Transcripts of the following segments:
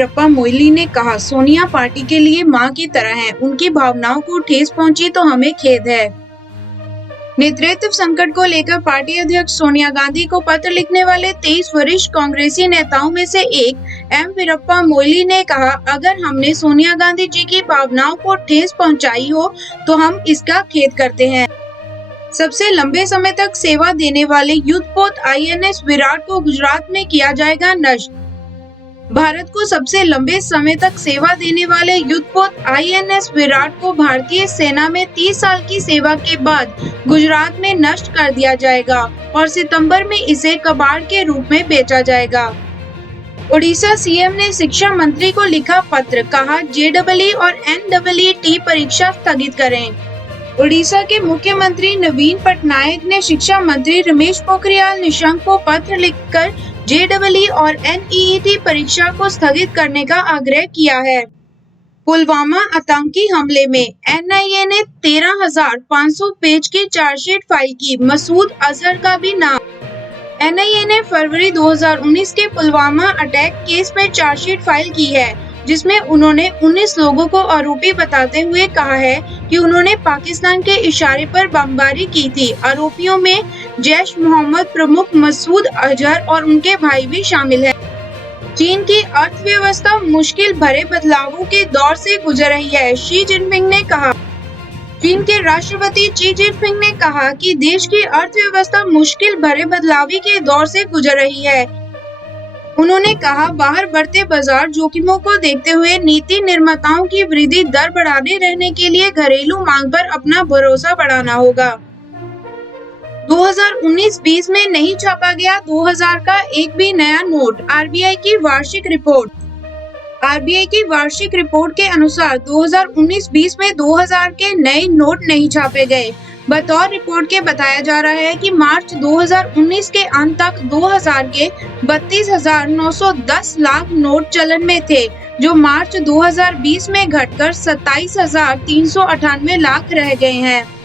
वीरप्पा मोइली ने कहा, सोनिया पार्टी के लिए मां की तरह हैं, उनकी भावनाओं को ठेस पहुंची तो हमें खेद है। नेतृत्व संकट को लेकर पार्टी अध्यक्ष सोनिया गांधी को पत्र लिखने वाले 23 वरिष्ठ कांग्रेसी नेताओं में से एक एम वीरप्पा मोइली ने कहा, अगर हमने सोनिया गांधी जी की भावनाओं को ठेस पहुंचाई हो तो हम इसका खेद करते हैं। सबसे लंबे समय तक सेवा देने वाले युद्धपोत INS विराट को गुजरात में किया जाएगा नष्ट। भारत को सबसे लंबे समय तक सेवा देने वाले युद्धपोत INS विराट को भारतीय सेना में 30 साल की सेवा के बाद गुजरात में नष्ट कर दिया जाएगा और सितंबर में इसे कबाड़ के रूप में बेचा जाएगा। ओडिशा CM ने शिक्षा मंत्री को लिखा पत्र, कहा JEE और NEET परीक्षा स्थगित करें। ओडिशा के मुख्यमंत्री नवीन पटनायक ने शिक्षा मंत्री रमेश पोखरियाल निशंक को पत्र लिखकर JEE और NEET परीक्षा को स्थगित करने का आग्रह किया है। पुलवामा आतंकी हमले में NIA ने 13,500 पेज की चार्जशीट फाइल की, मसूद अजहर का भी नाम। NIA ने फरवरी 2019 के पुलवामा अटैक केस में चार्जशीट फाइल की है, जिसमें उन्होंने 19 लोगों को आरोपी बताते हुए कहा है कि उन्होंने पाकिस्तान के इशारे पर बमबारी की थी। आरोपियों में जैश मोहम्मद प्रमुख मसूद अजहर और उनके भाई भी शामिल हैं। चीन की अर्थव्यवस्था मुश्किल भरे बदलावों के दौर से गुजर रही है, शी जिनपिंग ने कहा। चीन के राष्ट्रपति शी जिनपिंग ने कहा कि देश की अर्थव्यवस्था मुश्किल भरे बदलावी के दौर से गुजर रही है। उन्होंने कहा, बाहर बढ़ते बाजार जोखिमों को देखते हुए नीति निर्माताओं की वृद्धि दर बढ़ाने रहने के लिए घरेलू मांग पर अपना भरोसा बढ़ाना होगा। 2019-20 में नहीं छापा गया 2000 का एक भी नया नोट। RBI की वार्षिक रिपोर्ट। RBI की वार्षिक रिपोर्ट के अनुसार 2019-20 में 2000 के नए नोट नहीं छापे गए। बतौर रिपोर्ट के बताया जा रहा है कि मार्च 2019 के अंत तक 2000 के 32,910 लाख नोट चलन में थे, जो मार्च 2020 में घटकर 27,398 लाख रह गए हैं।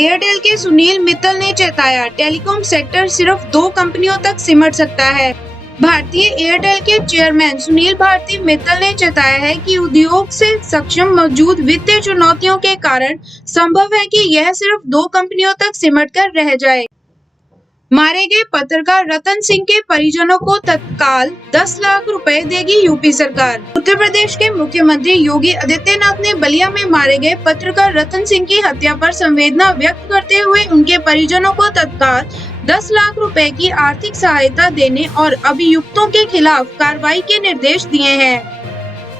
एयरटेल के सुनील मित्तल ने चेताया, टेलीकॉम सेक्टर सिर्फ 2 कंपनियों तक सिमट सकता है। भारतीय एयरटेल के चेयरमैन सुनील भारती मित्तल ने चेताया है कि उद्योग से सक्षम मौजूद वित्तीय चुनौतियों के कारण संभव है कि यह सिर्फ 2 कंपनियों तक सिमट कर रह जाए। मारे गए पत्रकार रतन सिंह के परिजनों को तत्काल 10 लाख रुपए देगी यूपी सरकार। उत्तर प्रदेश के मुख्यमंत्री योगी आदित्यनाथ ने बलिया में मारे गए पत्रकार रतन सिंह की हत्या पर संवेदना व्यक्त करते हुए उनके परिजनों को तत्काल 10 लाख रुपए की आर्थिक सहायता देने और अभियुक्तों के खिलाफ कार्रवाई के निर्देश दिए हैं।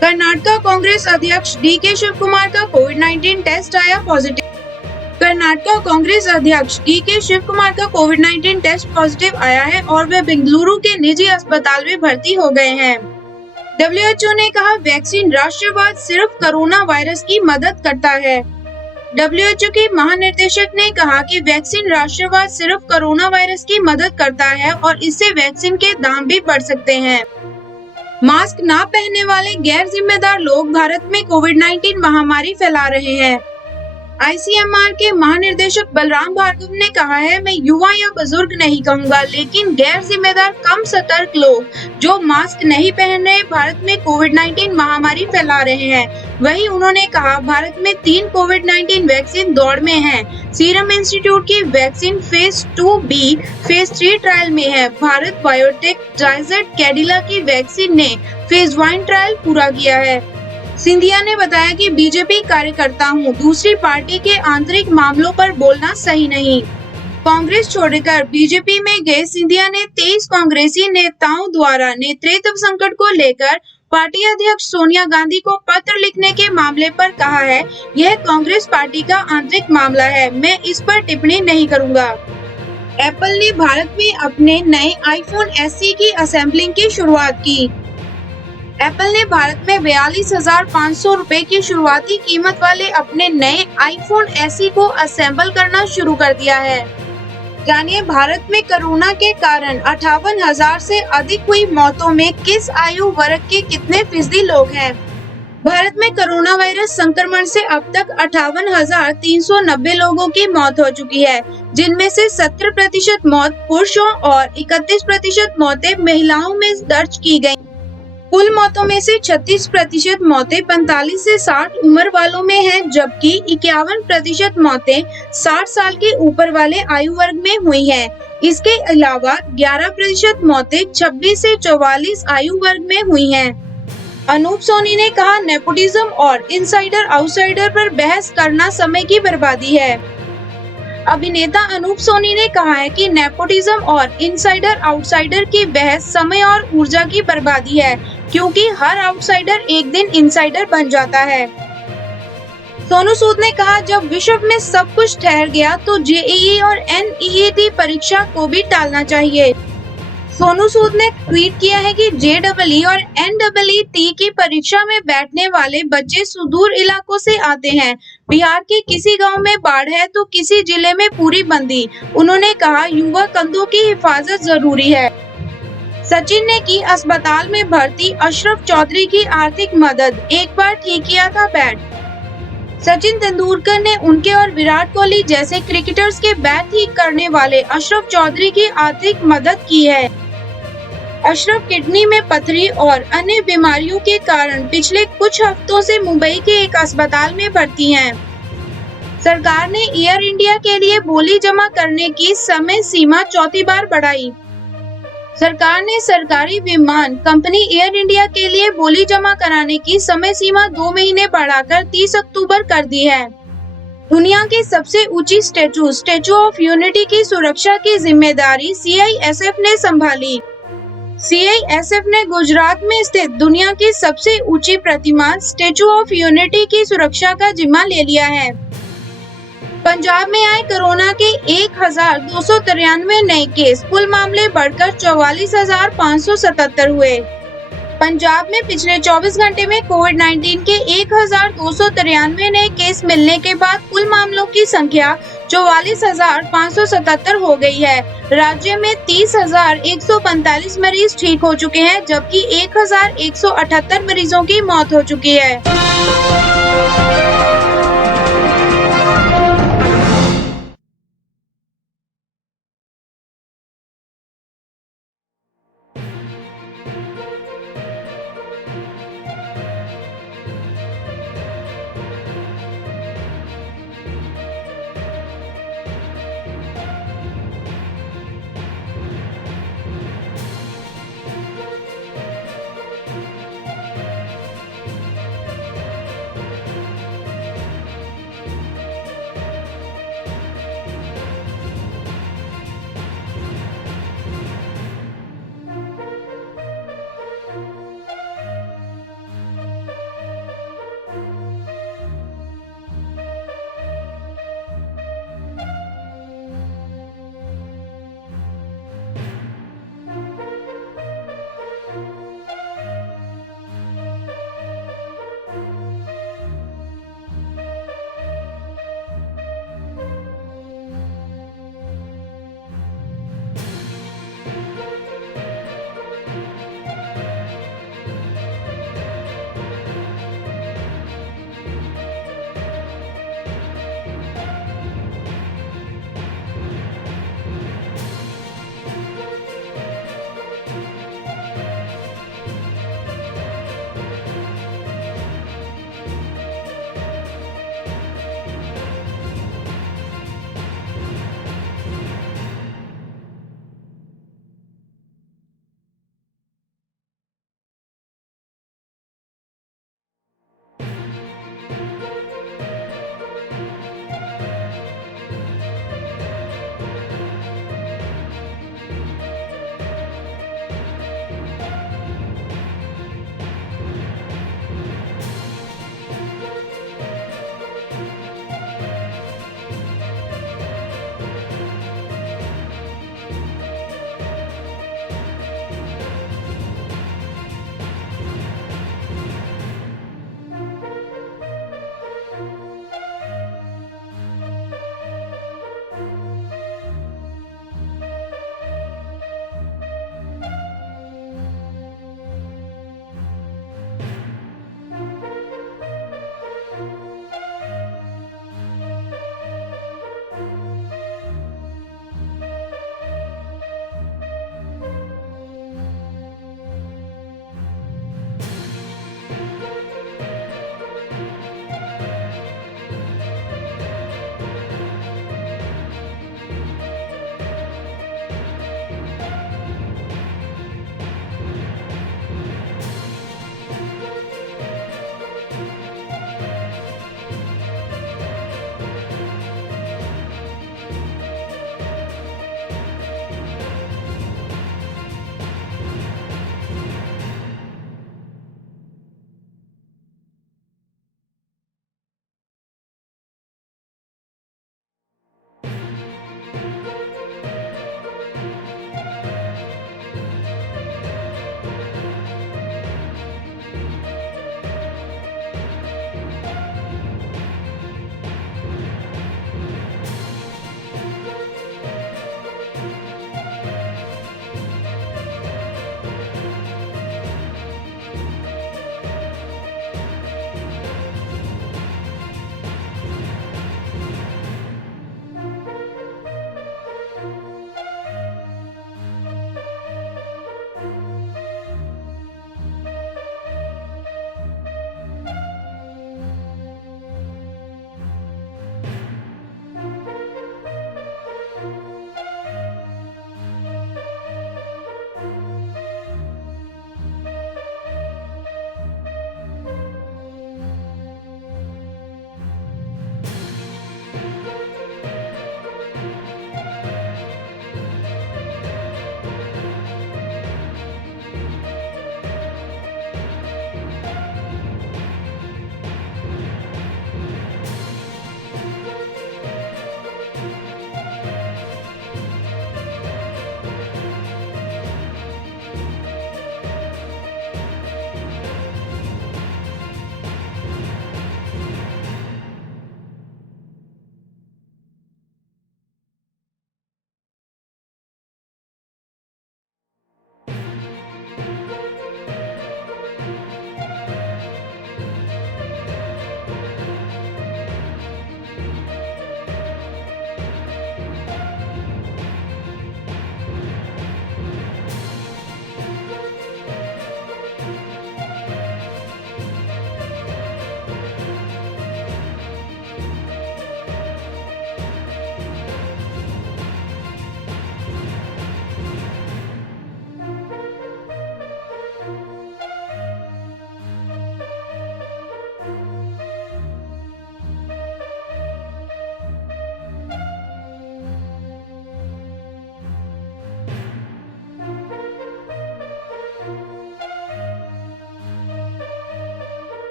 कर्नाटक कांग्रेस अध्यक्ष DK शिवकुमार का कोविड-19 टेस्ट आया पॉजिटिव। कर्नाटक कांग्रेस अध्यक्ष DK शिवकुमार का कोविड-19 टेस्ट पॉजिटिव आया है और वे बेंगलुरु के निजी अस्पताल में भर्ती हो गए हैं। WHO ने कहा, वैक्सीन राष्ट्रवाद सिर्फ कोरोना वायरस की मदद करता है। WHO के महानिदेशक ने कहा कि वैक्सीन राष्ट्रवाद सिर्फ कोरोना वायरस की मदद करता है और इससे वैक्सीन के दाम भी बढ़ सकते हैं। मास्क ना पहनने वाले गैर जिम्मेदार लोग भारत में कोविड-19 महामारी फैला रहे हैं। ICMR के महानिर्देशक बलराम भार्गव ने कहा है, मैं युवा या बुजुर्ग नहीं कहूंगा, लेकिन गैर जिम्मेदार कम सतर्क लोग जो मास्क नहीं पहन रहे भारत में कोविड-19 महामारी फैला रहे हैं। वहीं उन्होंने कहा, भारत में 3 कोविड-19 वैक्सीन दौड़ में हैं। सीरम इंस्टीट्यूट की vaccine phase 2B, phase 3 trial में है। भारत बायोटेक जायडेस कैडिला की वैक्सीन ने फेज 1 ट्रायल पूरा किया है। सिंधिया ने बताया कि बीजेपी कार्यकर्ता हूँ, दूसरी पार्टी के आंतरिक मामलों पर बोलना सही नहीं। कांग्रेस छोड़कर बीजेपी में गए सिंधिया ने 23 कांग्रेसी नेताओं द्वारा नेतृत्व संकट को लेकर पार्टी अध्यक्ष सोनिया गांधी को पत्र लिखने के मामले पर कहा है, यह कांग्रेस पार्टी का आंतरिक मामला है, मैं इस पर टिप्पणी नहीं करूंगा। एप्पल ने भारत में अपने नए iPhone SE की असेंबलिंग की शुरुआत की। एप्पल ने भारत में 42,500 रुपए की शुरुआती कीमत वाले अपने नए iPhone SE को असेंबल करना शुरू कर दिया है। जानिए भारत में कोरोना के कारण 58,000 से अधिक हुई मौतों में किस आयु वर्ग के कितने फीसदी लोग हैं। भारत में कोरोना वायरस संक्रमण से अब तक 58,390 लोगों की मौत हो चुकी है, जिनमें से 70% मौत पुरुषों और 31% मौतें महिलाओं में दर्ज की गई। कुल मौतों में से 36% मौतें 45 से 60 उम्र वालों में हैं, जबकि 51% मौतें 60 साल के ऊपर वाले आयु वर्ग में हुई हैं। इसके अलावा 11% मौतें 26 से 44 आयु वर्ग में हुई हैं। अनूप सोनी ने कहा, नेपोटिज्म और इनसाइडर आउटसाइडर पर बहस करना समय की बर्बादी है। अभिनेता अनूप सोनी ने कहा है कि नेपोटिज्म और इनसाइडर आउटसाइडर की बहस समय और ऊर्जा की बर्बादी है, क्योंकि हर आउटसाइडर एक दिन इनसाइडर बन जाता है। सोनू सूद ने कहा, जब विश्व में सब कुछ ठहर गया तो जेईई और एनईईटी परीक्षा को भी टालना चाहिए। सोनू सूद ने ट्वीट किया है कि जेईई और एनईईटी की परीक्षा में बैठने वाले बच्चे सुदूर इलाकों से आते हैं। बिहार के किसी गांव में बाढ़ है तो किसी जिले में पूरी बंदी। उन्होंने कहा, युवा कंधों की हिफाजत जरूरी है। सचिन ने की अस्पताल में भर्ती अशरफ चौधरी की आर्थिक मदद, एक बार ठीक किया था बैट। सचिन तेंदुलकर ने उनके और विराट कोहली जैसे क्रिकेटर्स के बैट ठीक करने वाले अशरफ चौधरी की आर्थिक मदद की है। अशरफ किडनी में पथरी और अन्य बीमारियों के कारण पिछले कुछ हफ्तों से मुंबई के एक अस्पताल में भर्ती हैं। सरकार ने एयर इंडिया के लिए बोली जमा करने की समय सीमा चौथी बार बढ़ाई। सरकार ने सरकारी विमान कंपनी एयर इंडिया के लिए बोली जमा कराने की समय सीमा 2 महीने बढ़ाकर 30 अक्टूबर कर दी है। दुनिया की सबसे ऊंची स्टैचू ऑफ यूनिटी की सुरक्षा की जिम्मेदारी सीआईएसएफ ने संभाली। सीआईएसएफ ने गुजरात में स्थित दुनिया की सबसे ऊंची प्रतिमा स्टैचू ऑफ यूनिटी की सुरक्षा का जिम्मा ले लिया है। पंजाब में आए कोरोना के 1293 नए केस, कुल मामले बढ़कर 44,577 हुए। पंजाब में पिछले 24 घंटे में कोविड-19 के 1293 नए केस मिलने के बाद कुल मामलों की संख्या 44,577 हो गई है। राज्य में 30,145 मरीज ठीक हो चुके हैं, जबकि 1,178 मरीजों की मौत हो चुकी है।